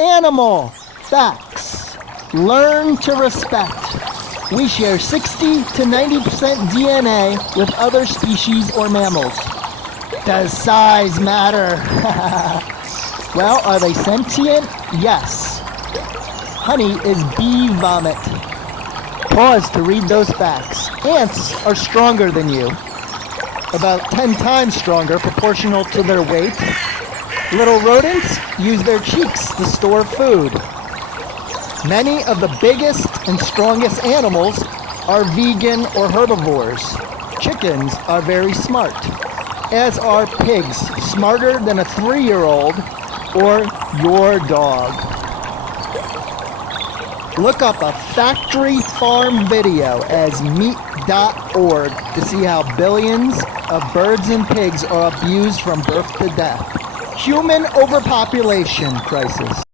Animal facts. Learn to respect. We share 60 to 90% DNA with other species or mammals. Does size matter? Well, are they sentient? Yes. Honey is bee vomit. Pause to read those facts. Ants are stronger than you. About 10 times stronger, proportional to their weight. Little rodents use their cheeks to store food. Many of the biggest and strongest animals are vegan or herbivores. Chickens are very smart, as are pigs, smarter than a 3-year-old or your dog. Look up a factory farm video as meat.org to see how billions of birds and pigs are abused from birth to death. Human overpopulation crisis.